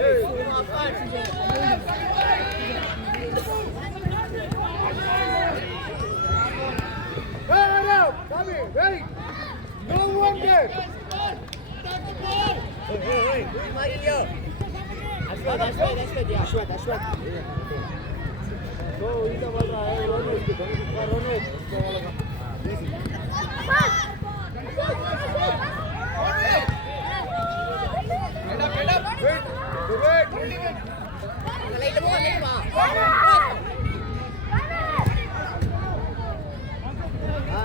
Wait! No one there! Ashwat. So, ita बोल रहा है Ronit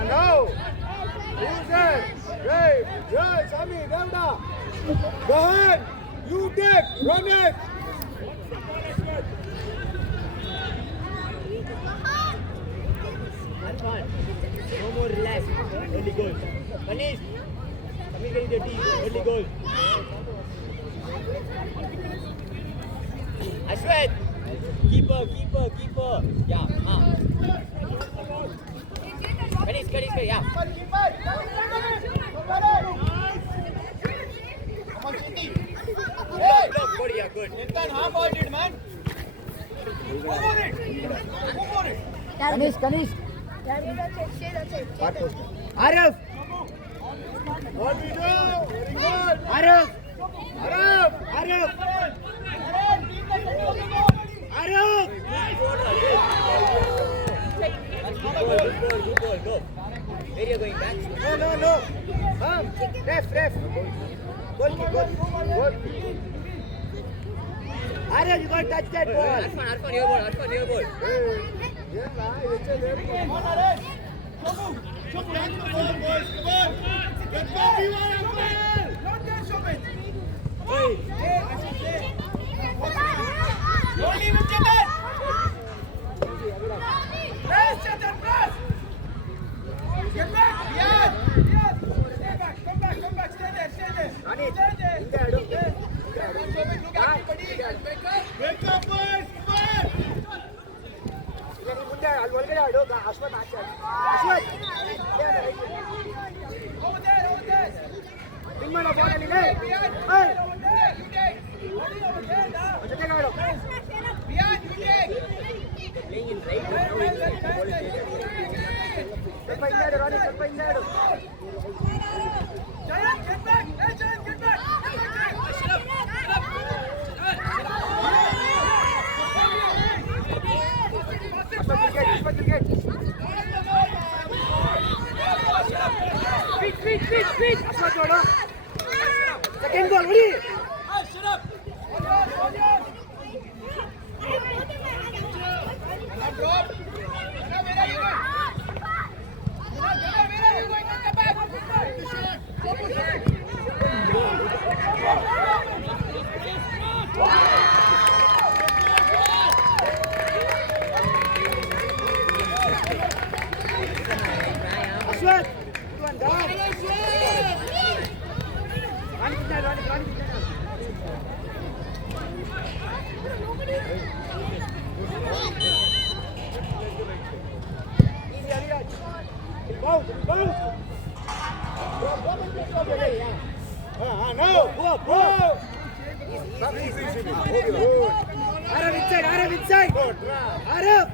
no! Who's there? Hey, Sami, Devda! Go ahead! You take! Run it! No more relax. Early goal. Manish. Samir getting the team. Early goal. Ashwat. Keeper. Yeah. Manish. Yeah. Come on, Chiti. Hey. Good. Yeah. Good. Ethan, half it, man. Go for it. Kanish. Arif! What we do? Very good! Arif! Good ball. Go. Where are you going back? No. Ref. Goal kick. Arif, you can't touch that ball. Arfan, your ball. Speed. Second ball, ready? Shut up. Ashwat, good one, down. Run. Easy, Ariraj. Go. No, go. Easy. Arab inside. Arab.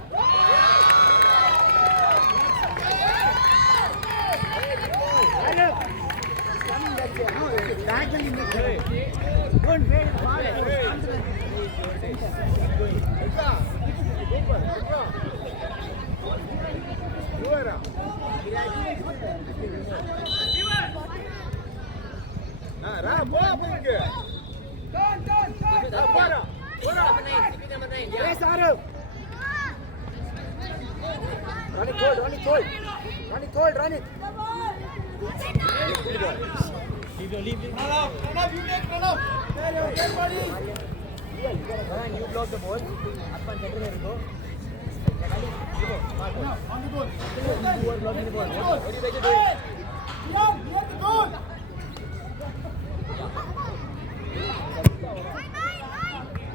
Yes, Arab. Run it cold. Run it. Run up, you take run up. You block the ball. Arfan, center there go. On the goal. You are blocking the ball. What do you like to do? Near the goal.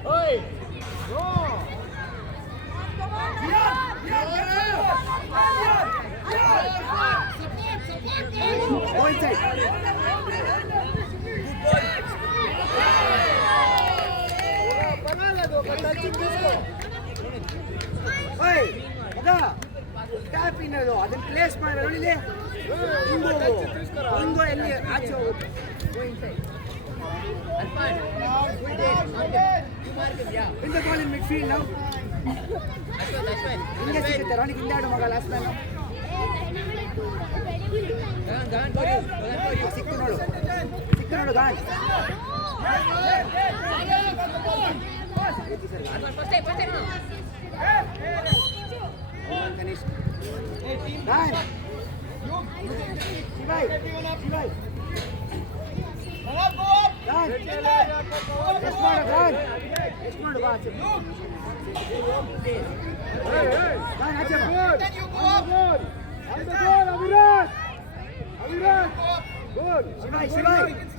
Oi! No. Go inside. Hey, Maga. Tap innado. Adan place ಮಾಡಬೇಡ ಇಲ್ಲಿ. ಒಂದು ಎಲ್ಲಿ ಆಚೆ ಹೋಗುತ್ತೆ. Go inside. In the ball in midfield now. ಹಿಂಗೆ ಸಿಗುತ್ತೆ ರೋನಿಗೆ ಹಿಂದಾಡು ಮಗ last man ಸಿಕ್ತು ನೋಡು ಗಾನ್ ಕನಿಷ್ಠ ಗಾನ್ ಶಿವಾಯ್ ಗಾನ್ ಎಷ್ಟು ಮಾಡು ಗಾನ್ ಎಷ್ಟು ಮಾಡು ಬಾ ಆಚೆ ಗಾನ್ ಆಚೆ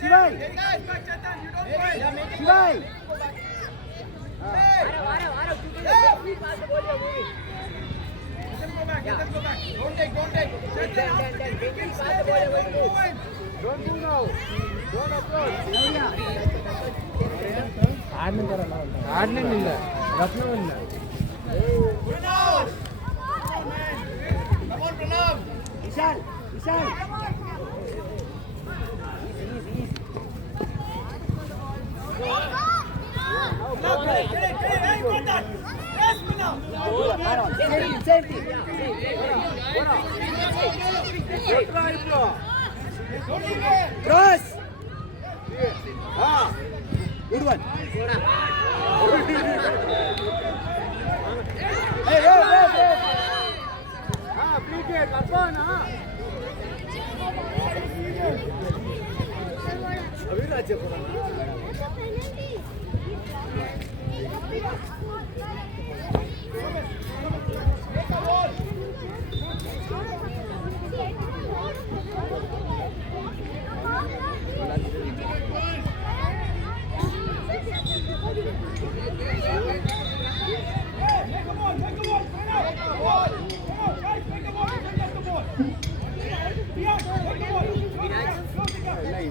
ಶಿವಾಯ್ ಆಡ್ಲಿಲ್ಲ ರತ್ನವನ್ನ Vishal Cross. Good one. Hey, go. Free kick, Arfan. Aviraj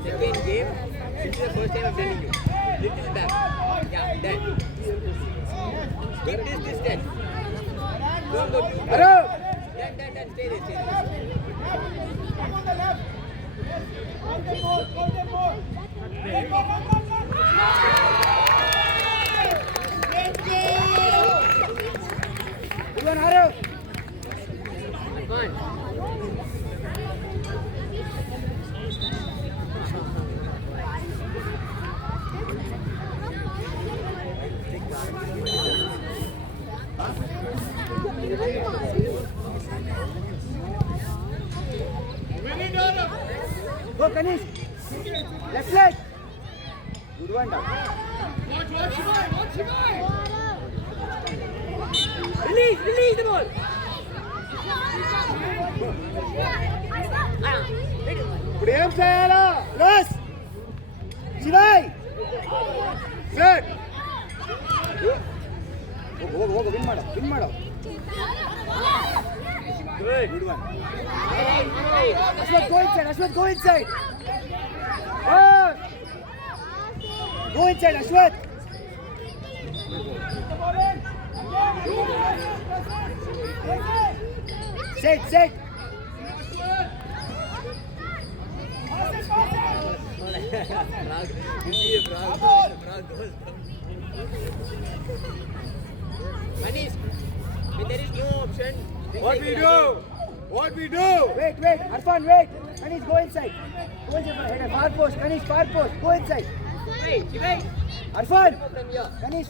Second game, this is the first time I'm telling you. Little back. Yeah, that. Keep this distance. Don't go too far. That. Stay there. Good one, Haru. Fine. Go, Kanish. Left leg. Good one, down. Release the ball. ఇప్పుడు ఏం చేయాలా cross Shivay set ಹೋಗು win ಮಾಡು good one Ashwath go inside Ashwath set Manish, there is no option. What we do? Wait, Arfan, wait. Kanish, go inside. Far post, Kanish, far post. Go inside. Wait. Arfan. Kanish,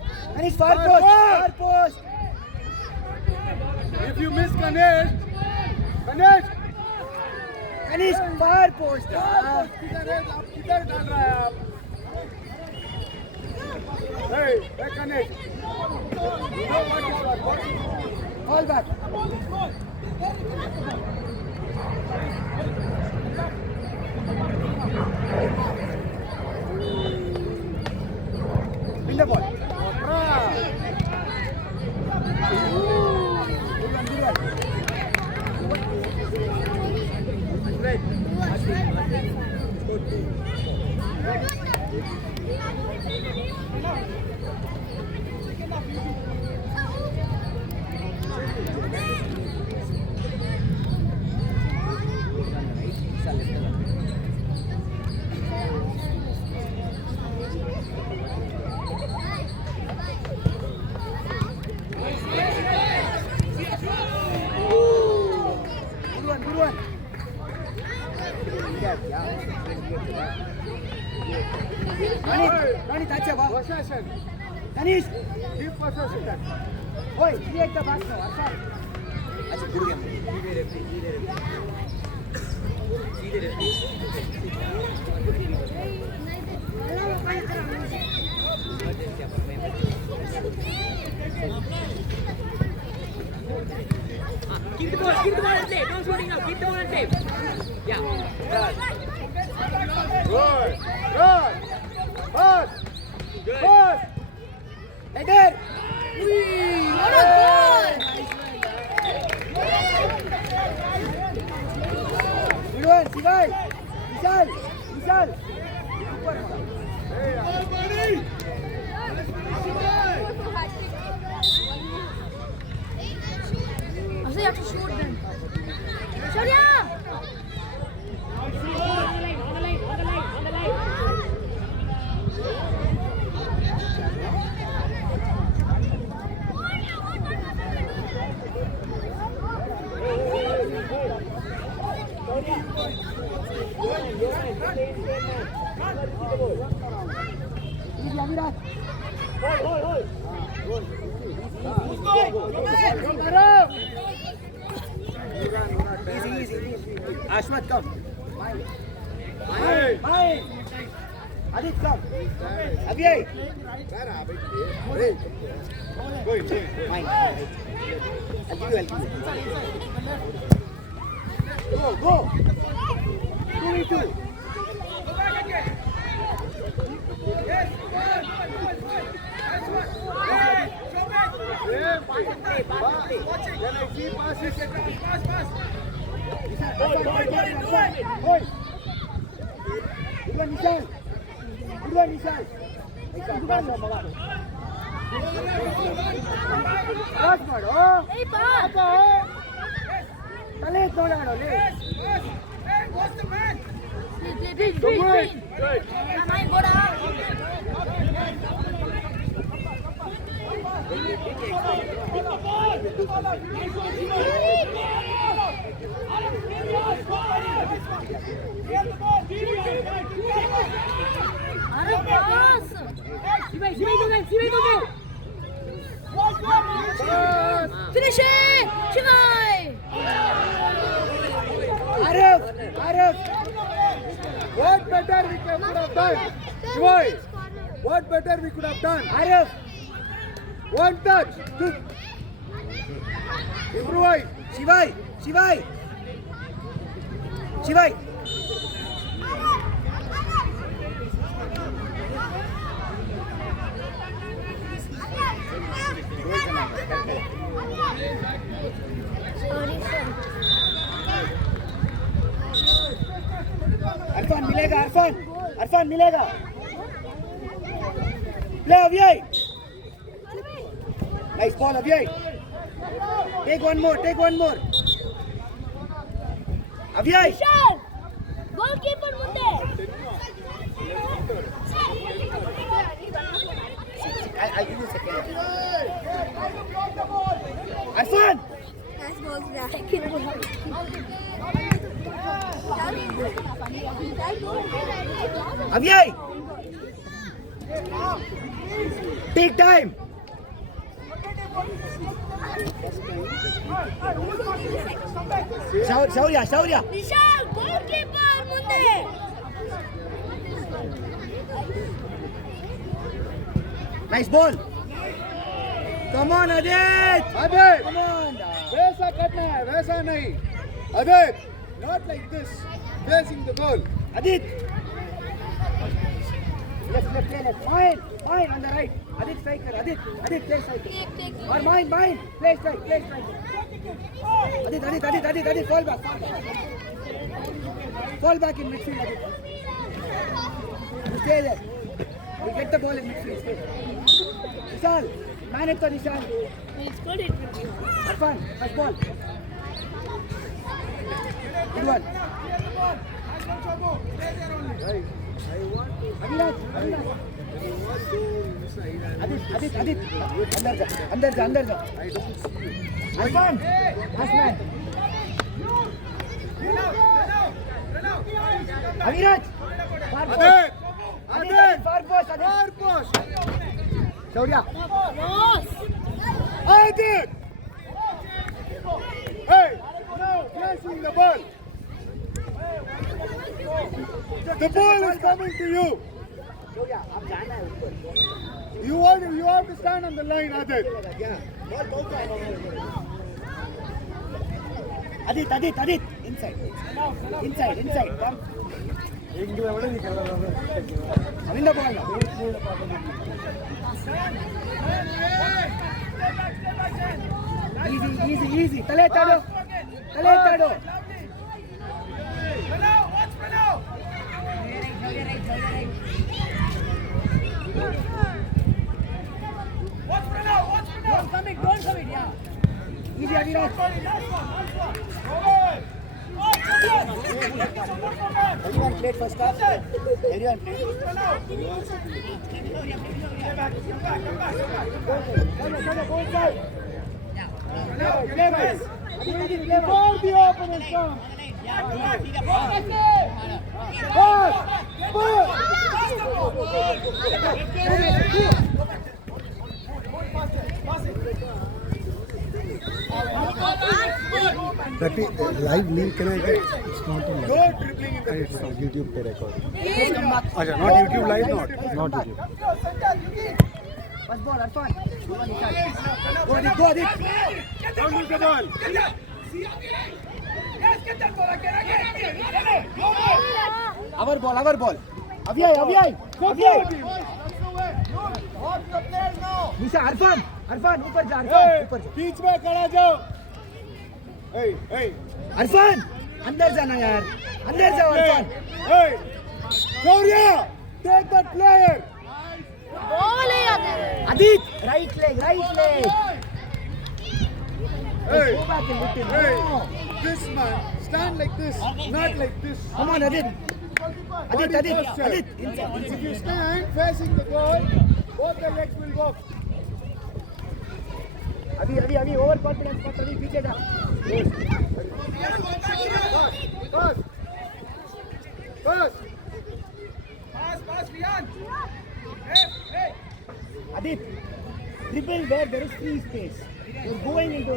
far post. If you miss Ganesh, Kanish, far post. किधर डाल रहा है आप? Hey, Ganesh. Fall back. Win the ball. second. Kanish. Give first a second. Oi, create the pass now. Arfan. अच्छा good game सीधे referee keep the ball and play, don't shooting now, keep the ball and play. Yeah, Good. Good. Pass. good. Pass. Header. What a goal! Good one, Shivai. Vishal. Vishal. I say you have to shoot them. Shaurya! Easy, Avirat. Easy, easy. Ashmat, come. Mine. Mine. Adit, come. Abhyay. Mine. I'll give you. Go. 2v2. Hey, pass! Play. Mine, go down. Arre, pass! Finish it! Shivai! Arif! What better we could have done? Shivai, what better we could have done? Arif! One touch. Improvise. Shivai! Arfan मिलेगा Play Avyay. Nice ball Avyay. Take one more Avyay. Vishal! Goalkeeper munde! I'll give you a second. Arfan. Nice goal, Zach. Avyay. Take time. Shaurya. Vishal, goalkeeper munde! Nice ball. Come on, Adit. Adit, Come on. वैसा करना है, वैसा नहीं. Adit, not like this. Facing the goal. Adit. Left. Mine on the right. Adit striker. Adit play striker. Or mine. Play strike. Adit, fall back. Fall back in midfield, Adit. You stay there. You get the ball in midfield. Stay. Vishal, man it to Vishal. Arfan, first ball. Good one. Avirat. Adit. अंदर जा. Arfan, last man. Avirat. Adit. Far post. Far post. Shaurya. Adit! Hey, now flashing the ball. The ball is coming to you. Shaurya, अब जाना है ऊपर. You have to stand on the line, Adit. Adit. Inside. Come. I'm in the ball now. Easy. Tale tado. Don't commit, yeah. Easy, Aviraj. Everyone played first half. Everyone played. Before the opponent comes. That is live link can I get? It's not on live. Go dribbling in the It's on YouTube पे record. Acha, not YouTube live, not YouTube. First ball, Arfan. Go Adit. Don't lose the ball. Our ball. Avyay. Nisha, Arfan, ऊपर जा. बीच में खड़ा जाओ. Hey. Arfan, अंदर जाना यार. अंदर जाओ Arfan. Hey. Shaurya, take that player. Ball है यार. Adit, right leg. Hey. Go back and lift him. Hey. No. This man, stand like this, not like this. Come on, Adit. Body posture. Adit. If you stand facing the goal, both the legs will go. अभी over confidence मत अभी पीछे जा. Pass. Adit, dribble where there is free space. You're going into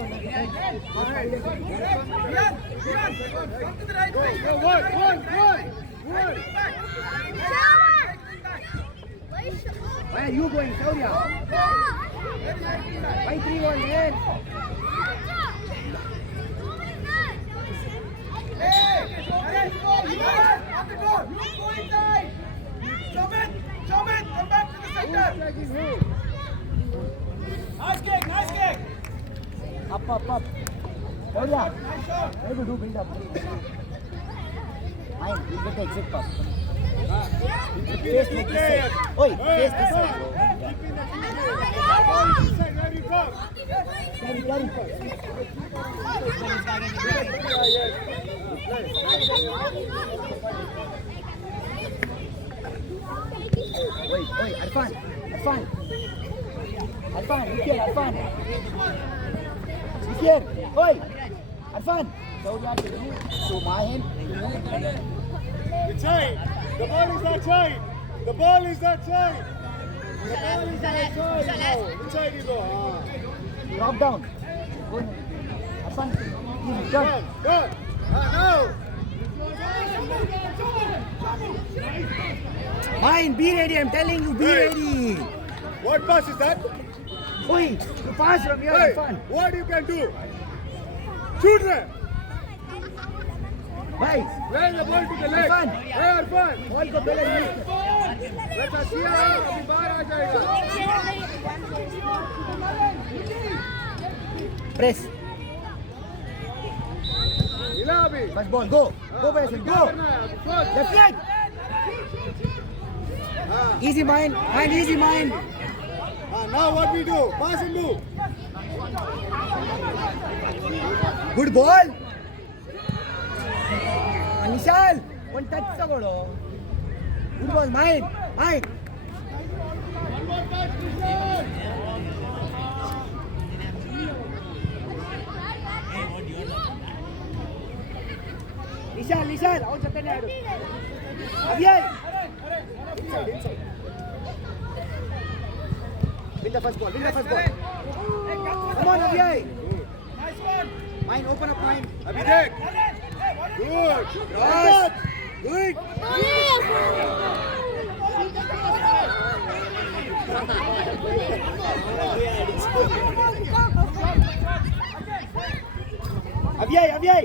Go, one. Why are you going, Shaurya? Why 3-1, man? Up. Shaurya, try to do build up. Fine, you get the exit pass. Face like this side. Oi, face this side. Carry. Oi, Arfan, look here, Arfan. Look here, oi, Arfan. Shaurya to you, to Mahin. It's side. The ball is outside. Which side you go? Drop down. Arfan, easy, turn. Go. Now. Mahin, be ready, I'm telling you, be ready. What pass is that? Oi, you pass from here, Hey, Arfan. what you can do? Shoot there. Bhai, Play the ball to the leg. Irfan. Hey, Irfan. ball को पहले release कर. Let's see अभी बाहर आ जाएगा. Press. हिला अभी. First ball, go Basil, go. Left leg. Easy mind, easy mind. Now what we do? Pass and do. Good ball. Nishal, one touch ತಗೊಳ್ಳೋ. Good ball, mind. Nishal, ಅವ್ರ ಜೊತೆನೇ ಆಡು. ಅಭಿಯ್. Inside. Win the first ball. Win the first ball. Come on, Abhyay. Mine, open up mine. Abhishek. Good. Cross. Good. Abhyay, Abhyay.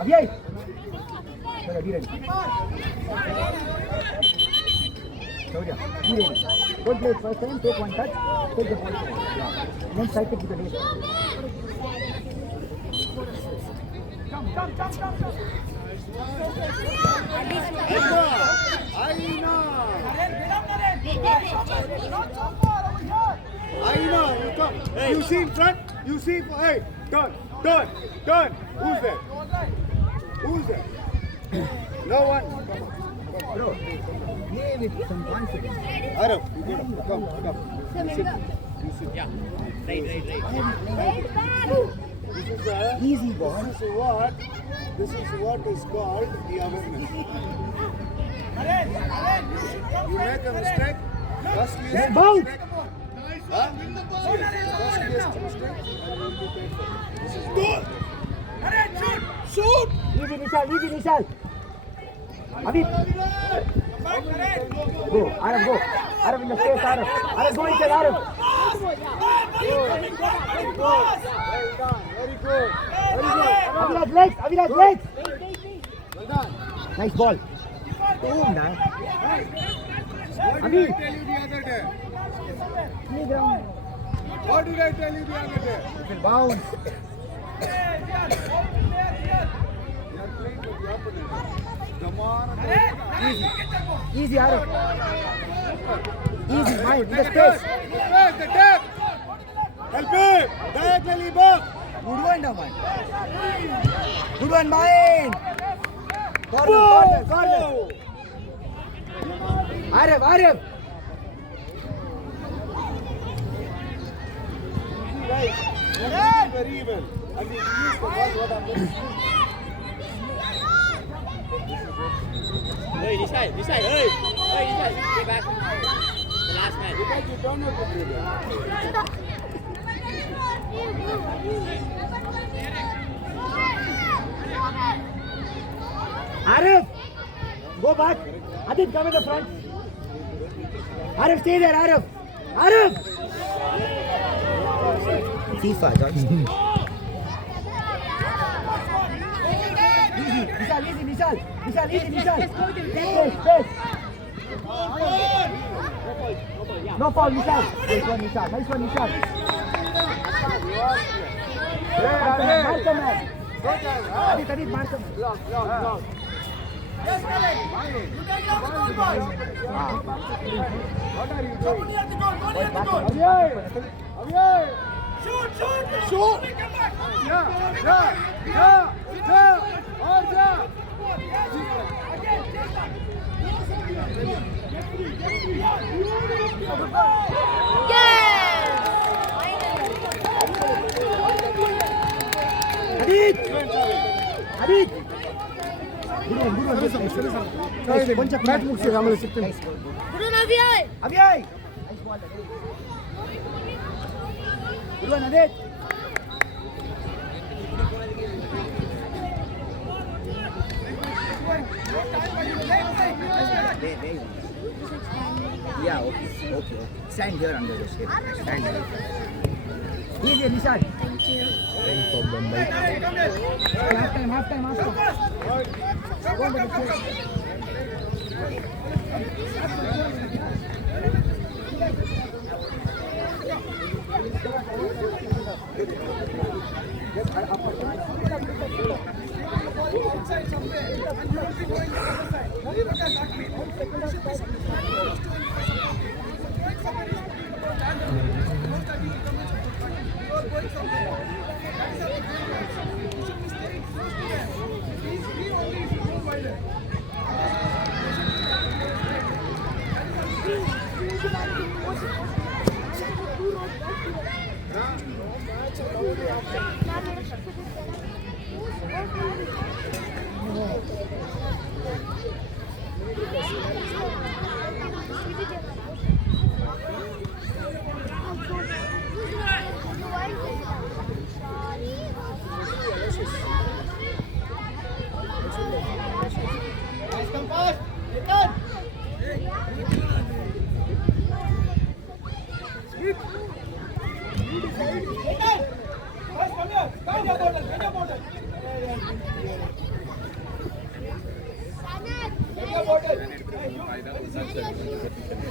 Abhyay. Chalo, be ready. Saurya, be ready. Don't play it first time, take one touch, take the ball. Yeah. Then strike it with the lace. Aina, you come. You see in front. You see. Hey, turn. Who's there? Who's there? No one. Bro, play with some confidence. Arab, you get up. Come. Yeah. Right. This is the Easy ball. This is what is called the awareness. You make a mistake. Let's bounce. Huh? Costliest mistake. This is good. Shoot! Easy, Nishal. Abhi. Go, Arab, go. Arab in the space, Arab. Arab, go inside, Arab. Very good. Aviraj, legs. Well done. Nice ball. Boom, man. What did I tell you the other day? Playground. What did I tell you the other day? It will bounce. You are playing with the opponent. Come on. Easy, Arab. Easy, mind, in the The space. tap. Help him. Diagonally back. Good one, now, man. Good one, mine. Corner. Arab. Right. Very well. And he used the ball what happened. Hey, Nishal. Hey, Nishal. Stay back. The last man. Because you don't have to do that. Arif, go back. Adit, come in the front. Arif, stay there, Arif. FIFA, George. Easy, Nishal. Space. No foul, Nishal. Nice one, Nishal. Mark the man. Adit, mark the man. Long. Yes, what are you doing? Abhyay! Shoot! Yeah! Or yeah! Adit! కొంచెం match ముగిసి రామలు చెప్తాను అభ్యాయ్ good one అదే Yeah, okay. Stand here under the shade. Stand here. Easy, Nishad. Thank you. Half time. Go on the shade.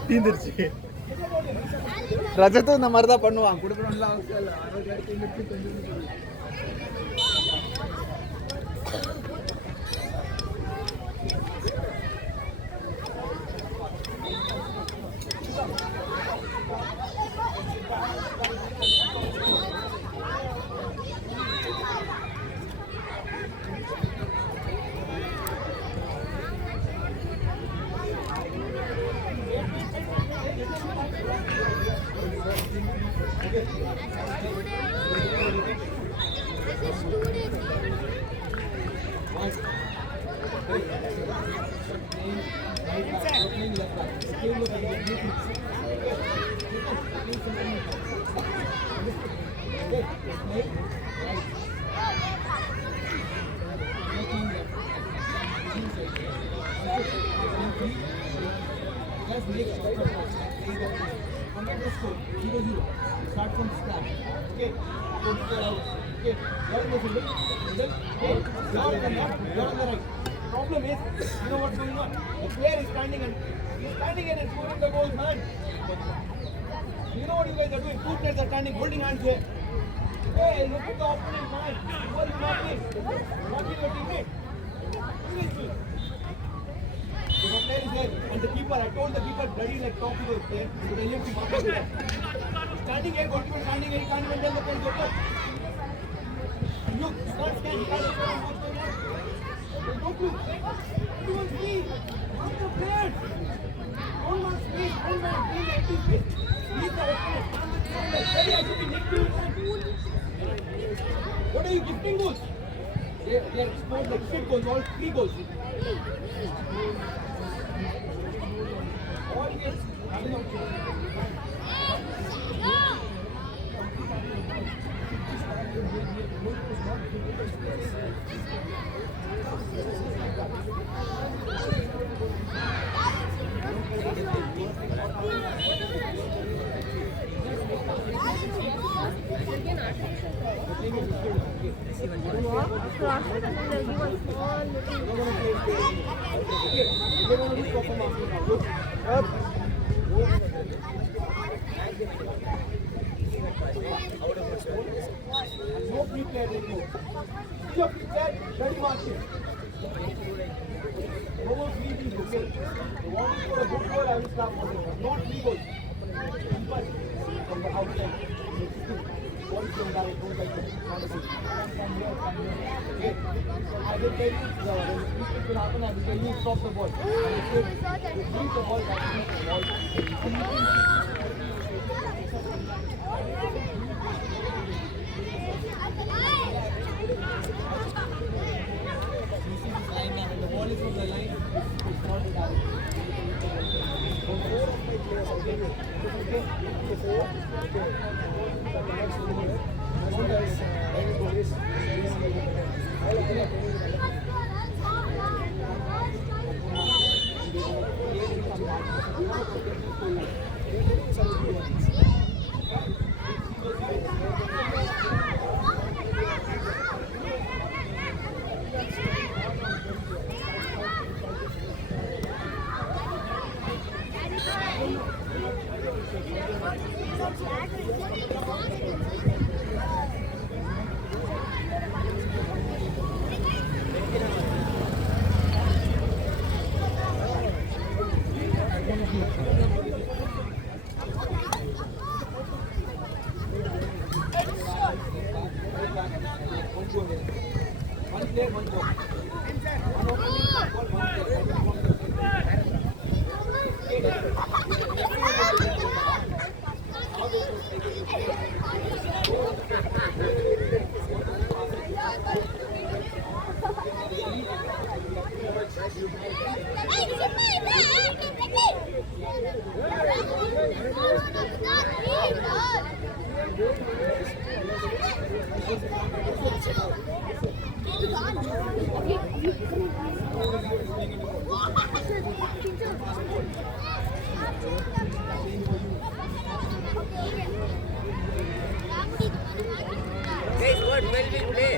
தீந்துருச்சு. ரஜத்தும் இந்த மாதிரி தான் பண்ணுவான். கொடுக்கணும்ல அவசியம் இல்லை. அவருக்கு அடுத்து இங்கிட்டு கொஞ்சம் Start from scratch. Okay. Okay. You're in the middle. Middle. Okay. You're on the left. You're on the right. Problem is, you know what's going on? The player is standing and he's standing in and scoring the goal, man. You know what you guys are doing? Two players are standing, holding hands here. Hey, look at the opponent, man. What is knocking? Knocking your teammate. Seriously. If a player is there and the keeper, I told the keeper, bloody like talk to the player, to tell him to mark the player. Standing here, goalkeeper standing here, he can't even tell the player to go. Look, you can't stand, you can't understand what's going on. Go to. You will see. Mark the player. Don't mark space, don't mark space. Leave the opponent. What are you gifting goals? They are scored like 6 goals, all 3 goals. All this. No free player with you. See your free player, ready marching. No more free things, okay? You want to score a good goal, I will stop for you. Not 3 goals. But from the outside, what is your direct goal like this? Not a good. Okay? I will tell you, when this will happen, I will tell you stop the ball. And if you leave the ball, that means the ball. Guys, what will we play?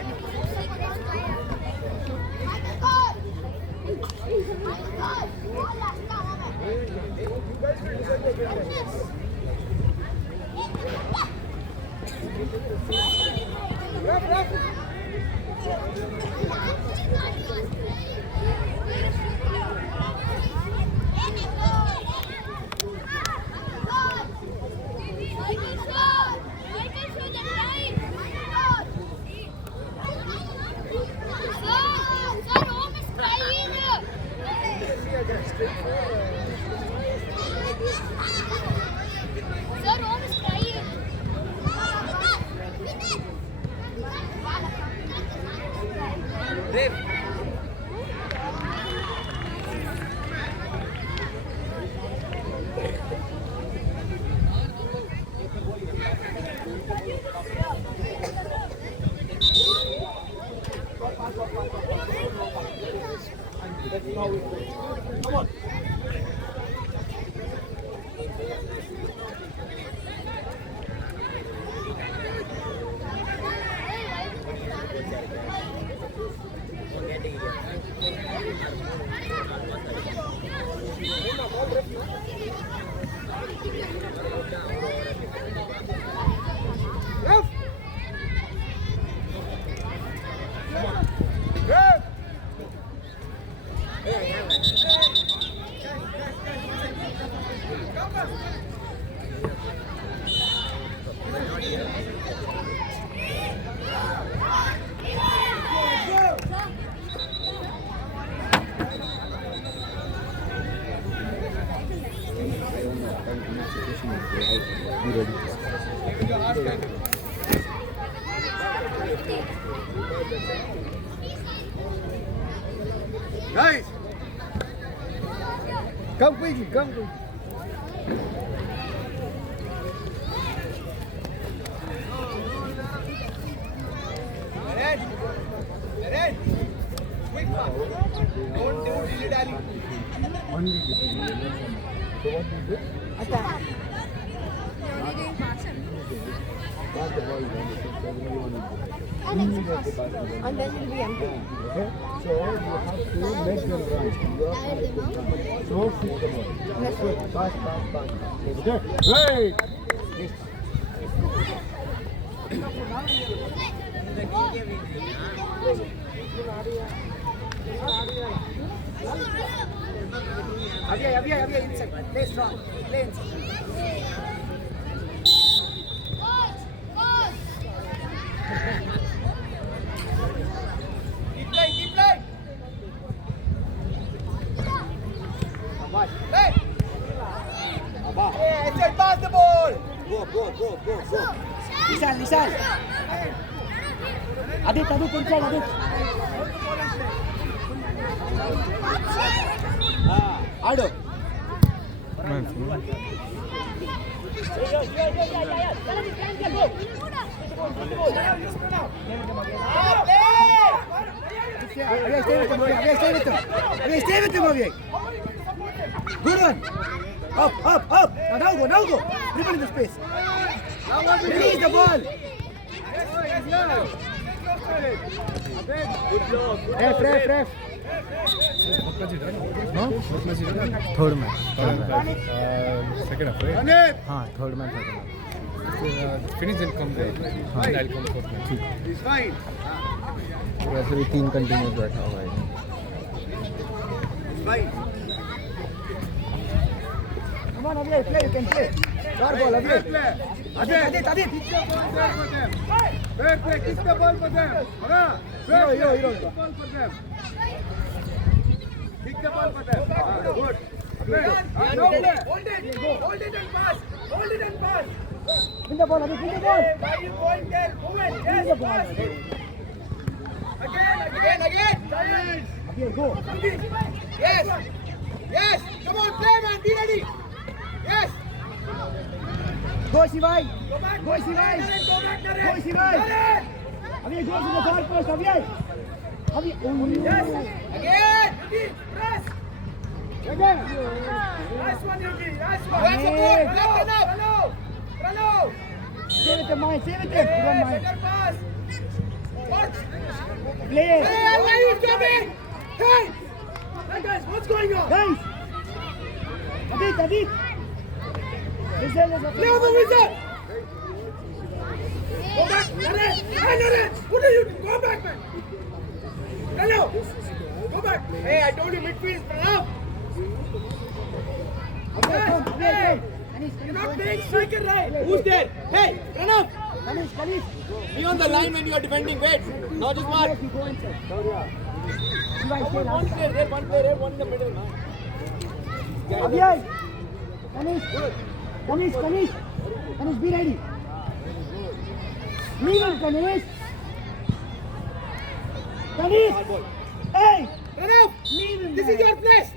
Ref. Guys, Come quickly, come quickly. Quick pass. Don't dilly-dally. You're only doing parts and and then it will be empty. So you have to make them run. You have to throw fit them on. Pass, pass, pass. Okay. Hey! Abhi, inside. Play strong. Play inside. Keep playing. Hey! Hey, inside, pass the ball. Go. Nisal. Adit, inside, Adit. Ado. Stay with him, Abhi. Good one. Up. Now go. Dribble in the space. Release the ball. Ref. Third man. Second half, right? run it. Third man, second half. Finish then come there. And I'll come fourth match. He's fine. वैसे भी 3 continuous बैठा हुआ है. He's fine. Come on, Abhi, play. You can play. Your ball, Abhi. Play. Adit. Kick the ball there for them. Fair. Kick the ball for them. Fair. Hero. Kick the ball for them. Kick the ball for them. Good. Hold it and pass. Win the ball, Abhi. Win the ball. Why you going there? Move it. Win the ball. Again. Abhi, go. Yes. Come on, play, man. Be ready. Yes. Go, Shivai. Go back. Go, Shivai. Go back, Naren. Go, Shivai. Naren. Abhi, go to the far post, Abhi. Yes. Again. Press. Again. Nice one, Yuki. Nice one. That's a goal. Pranav. Stay with the mind. Stay with it. You don't mind. Second pass. Watch. Play. Hey, where are you coming? Hey, guys, what's going on? Guys. Adit. Play on the wizard. Go back, Naren. Hey, Naren. What are you doing? Go back, man. Hello. Go back. Hey, I told you midfield, Pranav. Hey, you're not playing striker right. Who's there? Hey, Pranav. Kanish. Be on the line when you are defending. Wait. Not just one. You go inside. Shivai, stay One last. player there, one player there, one in the middle, man. Abhi. Kanish, be ready. Leave him, Kanish. Ganesh! Hey! Enough! Leave him This there. is your place!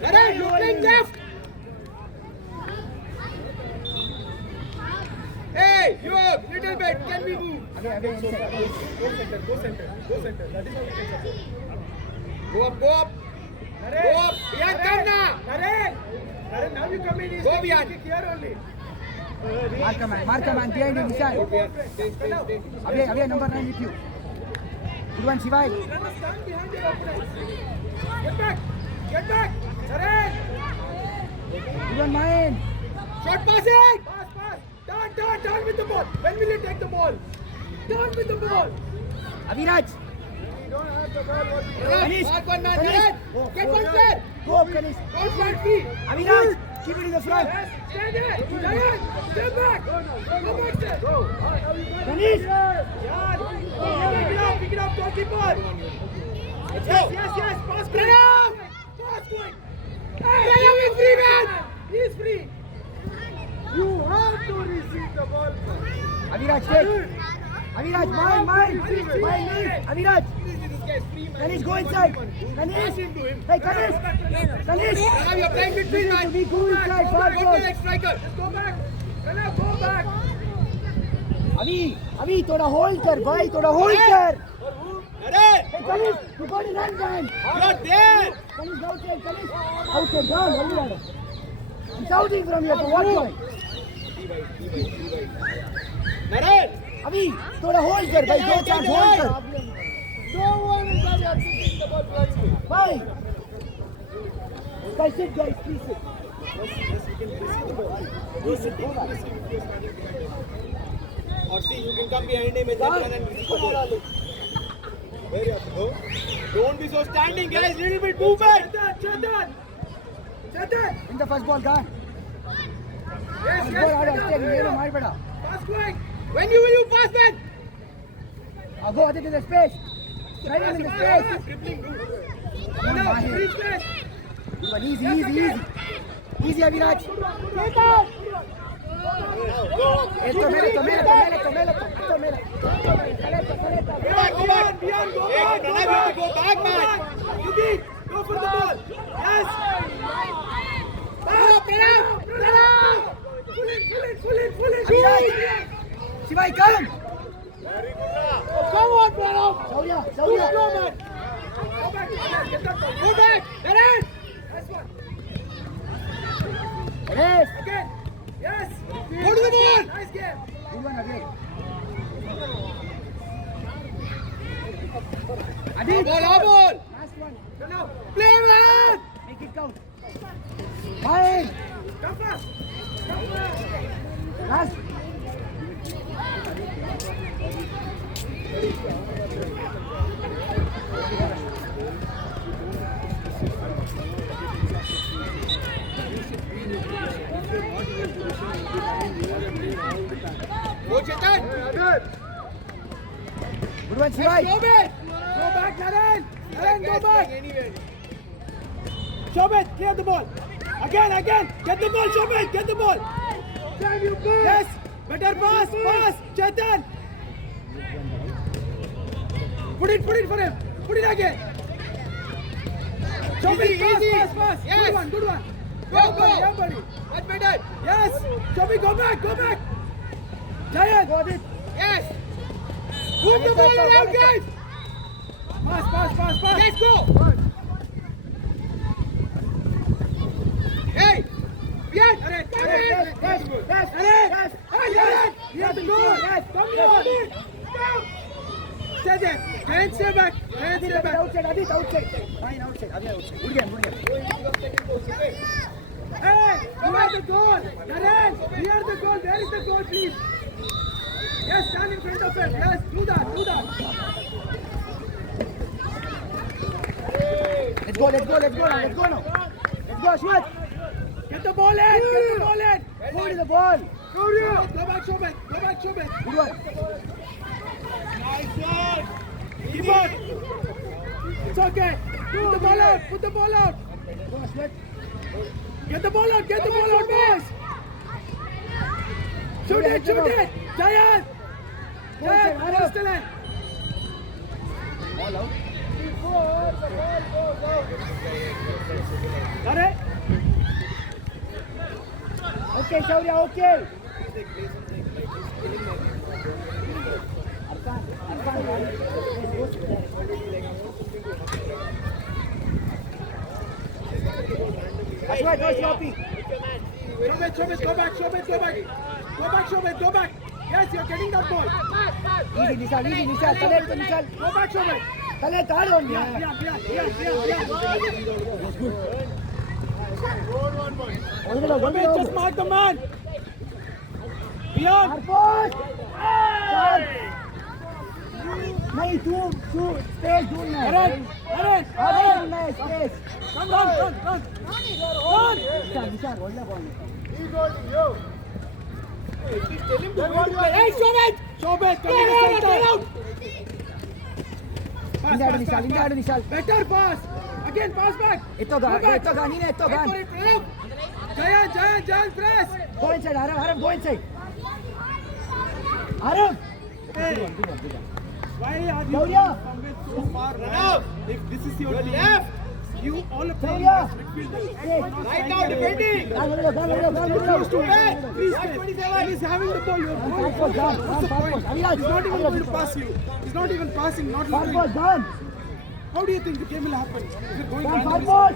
Naren, you're playing left! Hey, you little bit, can we move? Away, inside. Go center. That is how we can support. Go up, go up! Go up! Bian, come now! Naren, now you come in. Go behind. Here only. Mark a man, behind you, Vishal. Away, number 9 with you. Good one, Shivai. Stand behind your opponent. Get back. Naren. Good one, mine. Short passing! Pass. Turn with the ball. When will you take the ball? Turn with the ball. Aviraj. You don't have the ball. What you Ganesh. Mark one man, Ganesh. Naren! Get one player! Go up, Ganesh. One flat feet! Aviraj, keep it in the front. Stand there. Giant. Step back. Go back there. Go. Ganesh. Pick it up, goalkeeper. Let's go! Yes. Pass quick. Pranav! Pass quick. Pranav is free, man! He is free. You have to receive the ball. Aviraj, take. Aviraj, mine. Aviraj. This guy is free, man. Ganesh, go inside. Ganesh. Hey, Ganesh. Ganesh. Pranav, you're playing midfield, man! We go inside, far Go to the post. next striker! Go back. Pranav, go back. अभी थोड़ा hold कर भाई थोड़ा hold कर Naren! Hey, Ganesh, you got to run man. You're there! Ganesh, outside, down, hold on. I'm shouting from here, for what point? Naren! अभी थोड़ा hold कर भाई, दो चांस होल्ड कर No one is going to receive the ball wisely. भाई guys sit guys please sit Or see, you can come behind him and then run and receive the ball. Where you have to go? Don't be so standing, guys. Little bit movement. Chetan. in the first ball gone Yes, first ball आड़ा step ये लो मार पड़ा Pass quick. When you will you pass, man? go Adit in the space right in the space Dribbling, dude. come on Mahir Free space. good one easy Aviraj esto mele Go back. Beyond, go Hey, back. Pranav, you have to go back, man. Yudit, go for the ball. Yes. Pranav! Pull it. Aviraj Shivai come Come on, Pranav. Shaurya Go, man. Go back. Get that ball. Go back! Naren! Nice one. yes Again. Yes. Go to the ball! Nice game. good one again Adit Our ball! last one Pranav, Play, man! make it count Mahir come fast. last Go, Chetan! Good. good one Shivai Go back! Go back, Naren. Naren, go back. Anywhere. Shobit, clear the ball. Again. Get the ball, Shobit. Get the ball. Can you play? Yes. Better pass. Chetan. Put it for him. Put it again. Shobit, Easy. pass. Yes. Good one. Go. Yeah, buddy. Much better. Yes. Shobit, go back. Giant. go Adit Yes. Move the ball around, guys. Pass. Let's go. Hey. Bian. yes You have to go. Come on. Stay there. Giant, stay back. outside Adit outside fine outside good game Hey, come at the goal. Naren, clear the goal. Where is the goal, please? Yes, stand in front of it. Yes, do that. let's go now Ashwat Get the ball in. go to the ball Go back, Shobit. good one Keep on. It's okay. Put the ball out. go Ashwat Get the ball out, boys. Shoot it. Giant. Go inside, Close the line. Correct. Okay, Shaurya, okay. Ashwat, no sloppy. Shobit, go back. Go back, go back. Yes, you're getting that ball. Easy, Nishal. Collect, Nishal. Go back, Shobit. Collect, hard on. Yeah. Shobit, just mark the man. Beyond. Harpoon! नहीं तू space ढूंढना है Aaron. ढूंढना है space Run. निशान बोलना ball He's holding you. Hey, Shobit, come in the center. India Nishal Better pass. Again, pass back. इतो गान Wait for it, Pranav. Jayan, press. go inside Arav go inside Arav Hey. Why are you Shaurya. coming so far? Pranav, if this is your team, you all are playing Shaurya. as midfielders. Right now, defending. Gan Close to it. Free space. When he's having the ball, you're going Fast forward. pass, What's the fast point? pass. Aviraj. He's not even going to pass you. He's not even passing, not looking. gone How do you think the game will happen? If you're going fast randomly? ball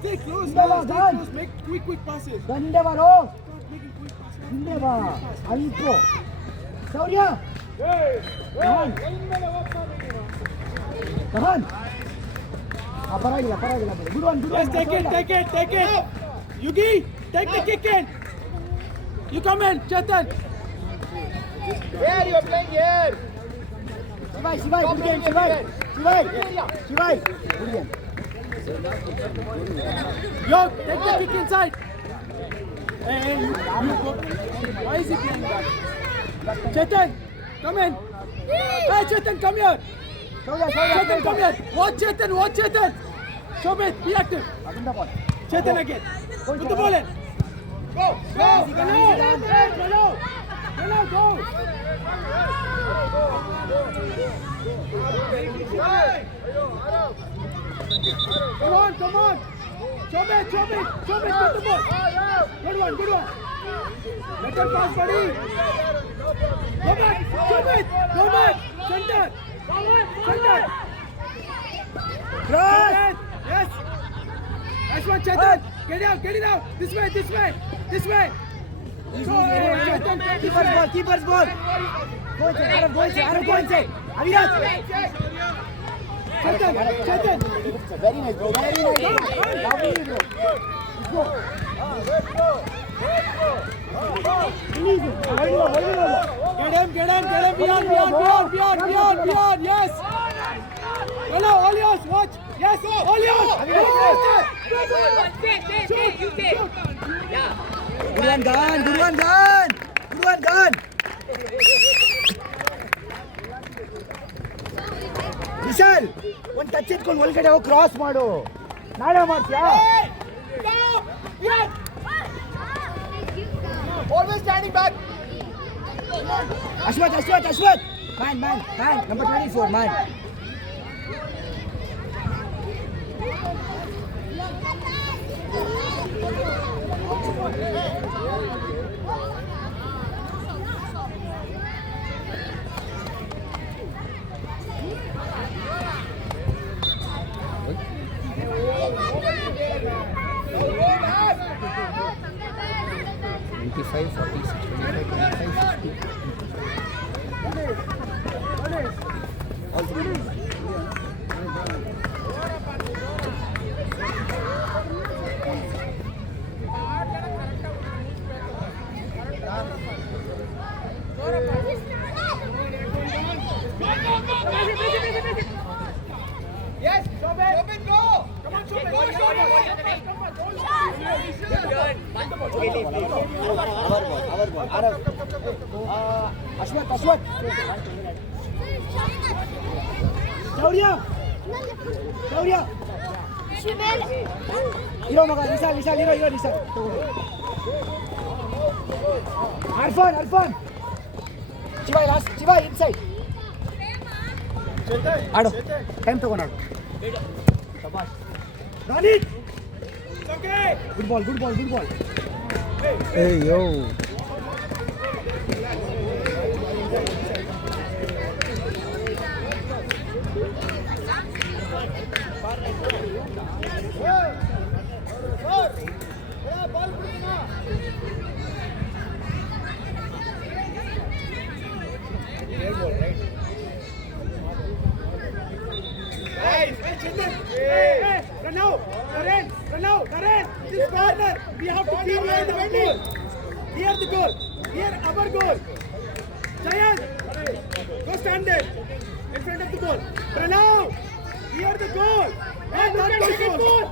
Stay close, Indeva, now. Stay gone. close. Make quick passes. गंदे वालो Start making quick passes. India अल्को Shaurya come on ಪರವಾಗಿಲ್ಲ good one Yes, take it. Yugi, take the kick in. You come in, Chetan. Here, you're playing here. Shivai good game Shivai good game Yo, take the kick inside. Hey, you go. Why is he playing that? Chetan, come in. Hey, Chetan, come here. Chetan, come here. Watch Chetan. Shobit, be active. Chetan again. Put the ball in. Go. Go. Come on. Shobit, get the ball. Good one. Better pass, buddy. Go back. Shobit, go back. Center. cross Yes. Nice one, Chetan. Get it out. This way. Chetan, keeper's ball go inside Aviraj Chetan. very nice bro lovely bro let's go release him Get him. Beyond. Yes. Hello, all yours. Watch. Yes, all yours. Stay, you stay. Yeah. good one gone Vishal ಒಂದು touch ಇಟ್ಕೊಂಡು ಒಳಗಡೆ ಹೋಗಿ cross ಮಾಡು ನಾಳೆ ಮಾಡ್ತೀಯಾ Always standing back. Ashwath man number 24 man Yes, Shobit, go. Come on, Shobit. Ashwath ಶೌರ್ಯ ಇರೋ ಮಗ ನಿಶಾಲ್ ಇರೋ ನಿಶಾಲ್ ಅರ್ಫಾನ್ ಶಿವ ಇನ್ಸೈಡ್ ಆಡು ಟೈಮ್ ತಗೊಂಡು Ronit! It's okay! Good ball good ball good ball ಅಯ್ಯೋ Hey, run out! Run out! This corner! We have to be near the goal! Near the goal! Near our goal! Giant! Go stand there! In front of the goal! Run out! Near the goal! And not the goal!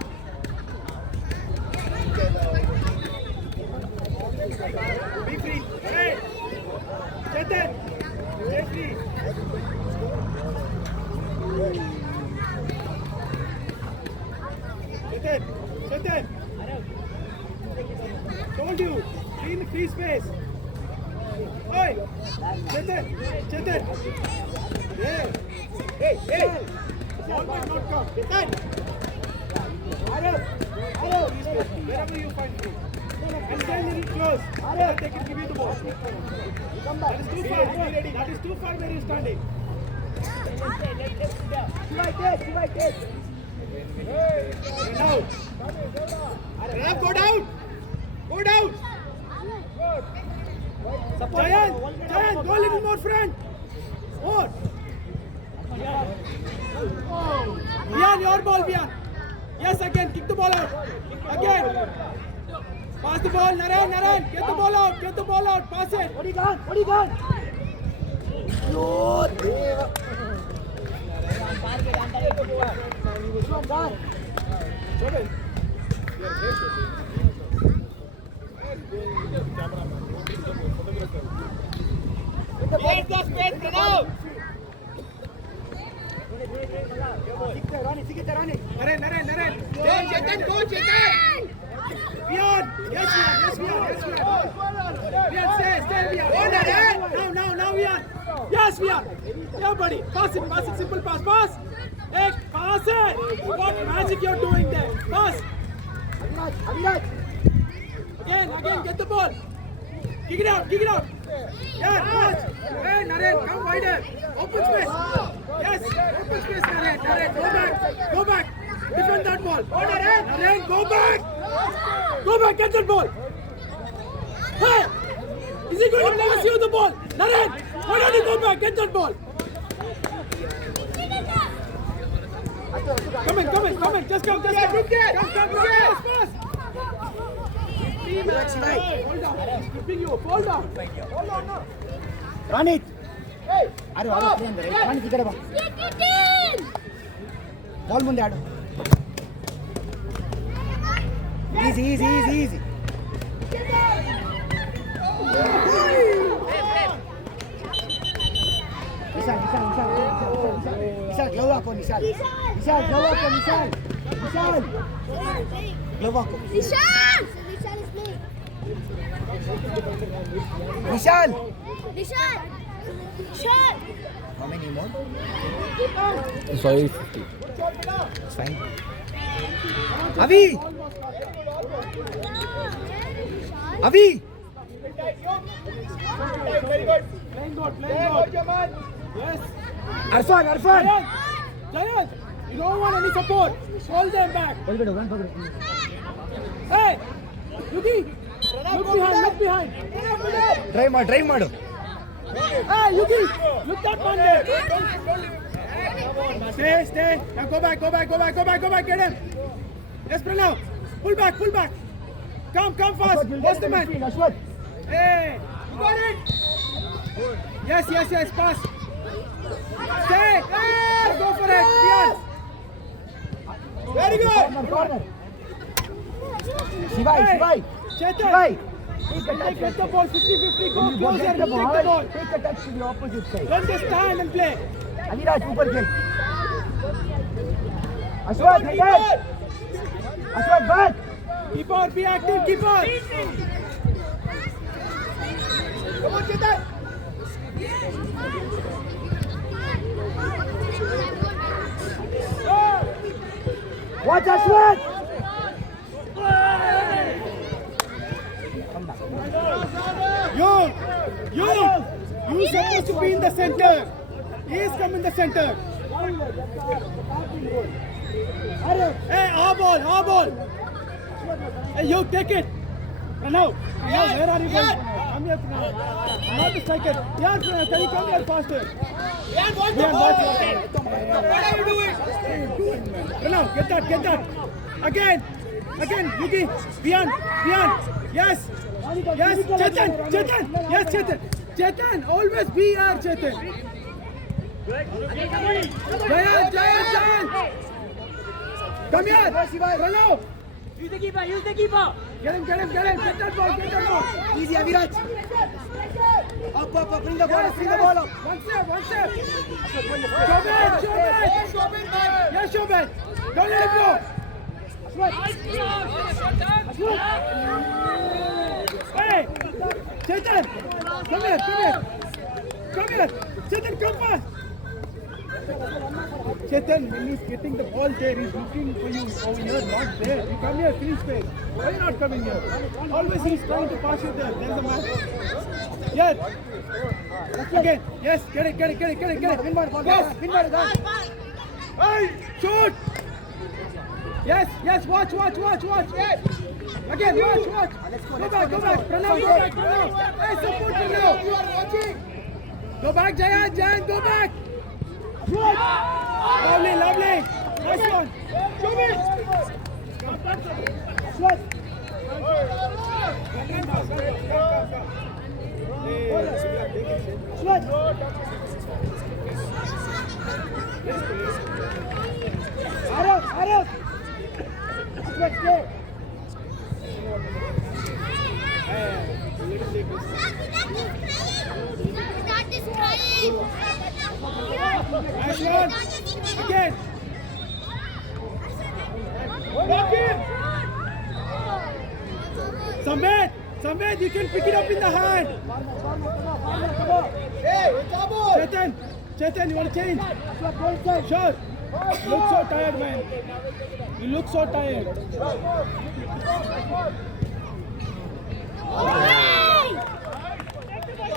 Be free! Hey! Chetan! Stay free! Chetan! Told you! Be in the free space! Hey! Chetan! Hey! Ball might not come! Chetan! Arab! Wherever you find free. And stand a little close. They can give you the ball. That is too far. That is too far where you are standing. Run out. Run, go down. Go down. Giant, go a little more front. More. Bian, your ball, Bian. Yes, again, kick the ball out. Again. Pass the ball, Naren. Get the ball out. Pass it. What do you got? Get the space, get out. Ronnie. Naren. Go, Chetan. Beyond. Yes, Beyond. Beyond, stay, Beyond. Go, Naren. Now, Beyond. Yes, Beyond. Yeah, buddy. Pass it, simple pass. Hey, pass it. What magic you're doing there? Pass. Aviraj. Again, get the ball. Kick it out. Yeah, pass. Hey, Naren, come wider. Open space. Yes, open space, Naren. Go back. Defend that ball. Naren, go back. Go back, get that ball. Hey, is he going to pass you the ball? Naren, why don't you go back, get that ball. Come in. Just come. Pass. Relax, right. Hold down. He's gripping you. Hold down. Ronit. ಆಡು play ಅಂದರೆ ronit ಈ ಕಡೆ ಬಾ ball ಮುಂದೆ ಆಡು easy Nishal ಗ್ಲೌ ಹಾಕೋ ನಿಶಾಲ್ ಗ್ಲೌ ಹಾಕೋ Nishal! How many more? Sorry. It's fine. Avi! Very good. Playing good. Yes. Arfan! Giant, you don't want any support. Hold them back. Hey, Yuki, look behind. Drive ಮಾಡು Hey, Yuki, look that one there. Stay. Now go back. Get him. Yes, Pranav. Pull back. Come fast. What's the man? Ashwat Hey, you got it. Yes. Pass. Stay. Hey, go for it. Yes. Very good. corner Shivai Chetan. take a touch Get the ball 50-50. Go when you closer. get the Take the ball. take a touch to the opposite side Then just stand and play. Aviraj ऊपर खेल Ashwat head Ashwat back Keep on, be active, keep on. Come on, Chetan. Watch Ashwat! You supposed to be in the center. He's come in the center. Hey, our ball. Hey, you take it. Now, yeah, where are you going? Come here, not the second. Yeah, can you come here faster? Yeah, what are you doing? Now, get that. Again, Yuki, beyond. Yes, Chetan. Yes, Chetan, always be here, Chetan. Jayan. Come here, Pranav. Use the keeper. Get him. Get that ball. Easy, Aviraj. Up. Bring the ball up. One step. Shobit. Yes, Shobit. Don't let him go. Hey, Chetan. Come here. Chetan, come fast. Chetan, when he's getting the ball there, he's looking for you over here, not there. You come here, free space. Why are you not coming here? Always he's trying to pass you there. There's a man. Yes. Again. Yes, get it. Pinball. Hey, shoot. Yes, watch. Yes. Again, watch. Go back. Pranav, go back. Hey, support Pranav. You are watching. Go back, Jayan, go back. Lovely. Nice one. Show me. Arab. Let's go. Start this crying. Nice one. Again. Block him. Samved, you can pick it up in the hand. Chetan, you want to change? Sure. You look so tired, man. You look so tired.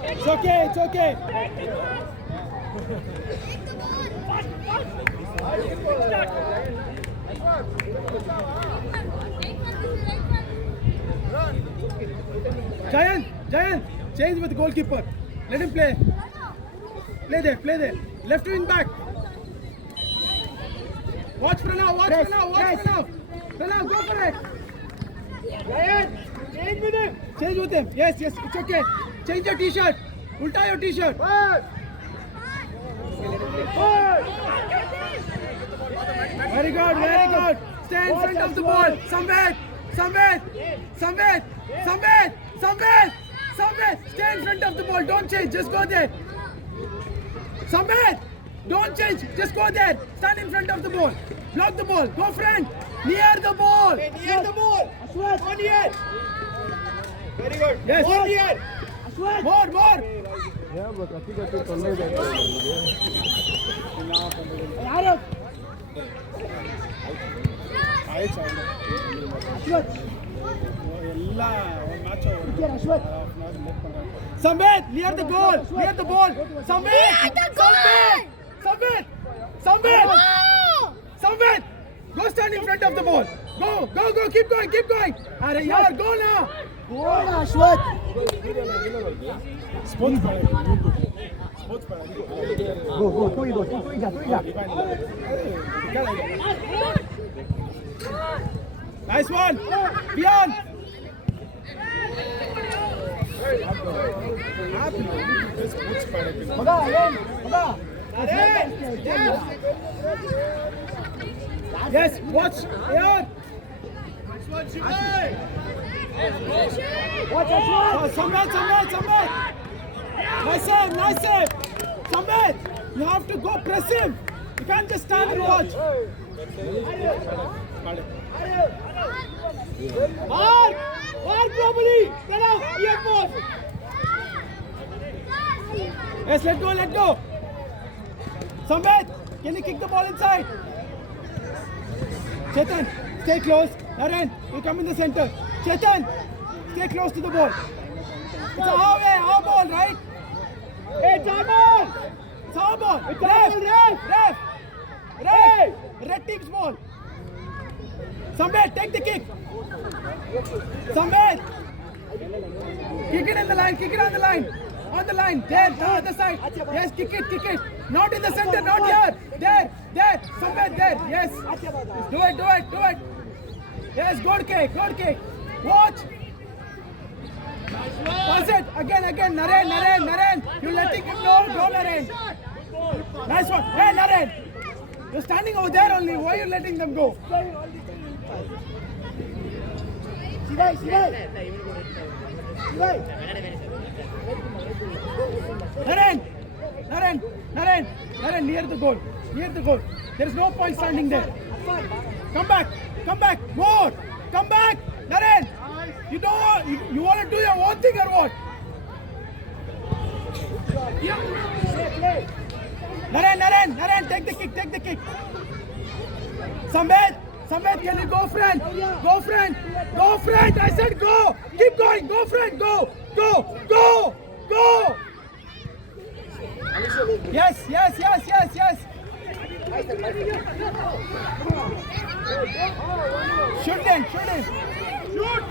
It's okay. Jayan, change with the goalkeeper. Let him play. Play there. Left wing back. Watch Pranav. Pranav, go for it. Jayan, change with him. Yes, it's okay. Change your t-shirt. Ulta your t-shirt. Very good. Stay in front of the ball. Samved. Stay in front of the ball. Don't change. Just go there. Samved. Don't change. Just go there. Stand in front of the ball. Block the ball. Go front. Near the ball. One here. Very good. Yes. One here. More. Yeah, but I think I took a leg at Arab. Samved, near the ball. Samved, go stand in front of the ball. Go, keep going. Arey yaar, go now. Goal, Ashwat. Go. Tu iga. Nice one. Beyond. Yes, watch. Here. Watch Ashwat. Samved. Nice save. Samved, you have to go press him. You can't just stand and watch. Mark properly. Get out. Earphone. Yes, let go. Samved, can you kick the ball inside? Chetan, stay close. Naren, you come in the center. Chetan, stay close to the ball. It's our ball, right? It's our ball. It's our ball. It's ref. Red team's ball. Samved, take the kick. Samved. Kick it in the line, kick it on the line. On the line, there, the other side. Yes, kick it. Not in the center, not here. There, somewhere there. Yes. Do it. Yes, good kick. Watch. Pass it. Again. Naren. You're letting him go, Naren. Nice one. Hey, Naren. You're standing over there only. Why are you letting them go? Shivai. Naren, near the goal. There is no point standing there. Come back, more. Come back, Naren. You want to do your own thing or what? Naren, take the kick. Samved, can you go, friend? Go, friend. I said go. Keep going. Go, friend. Go. Yes. Shoot him. Shoot.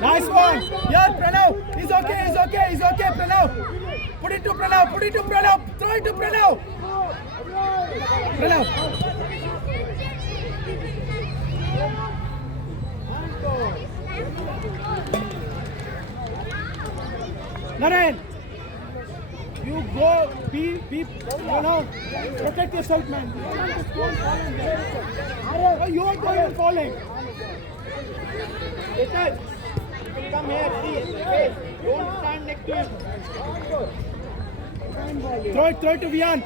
Nice one. Yeah, Pranav. He's okay, Pranav. Put it to Pranav. Throw it to Pranav. Naren, you go, protect yourself, man. You are going and falling. Chetan, you can come here, please. Don't stand next to him. Throw it to Vian.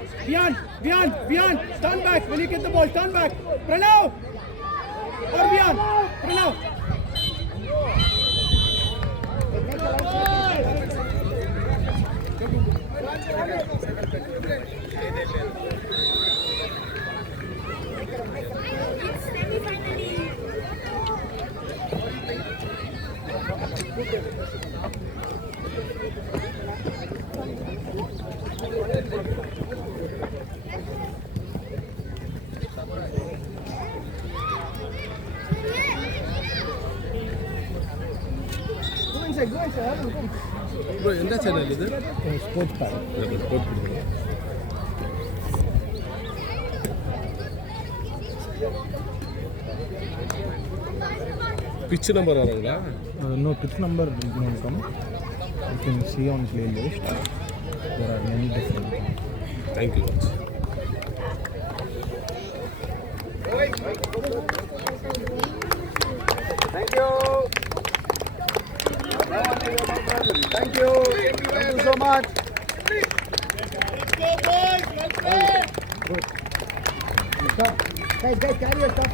Turn back when you get the ball. Turn back. Pranav. Or Vian. Pranav. Bro, ಎಂತ channel ಇದು? Sports pack. Pitch number வரங்களா? No, pitch number won't come. You can see on playlist. There are many different. Thank you. Thank you so much. Let's go, boys. Let's go. Good. Guys, carry your stuff.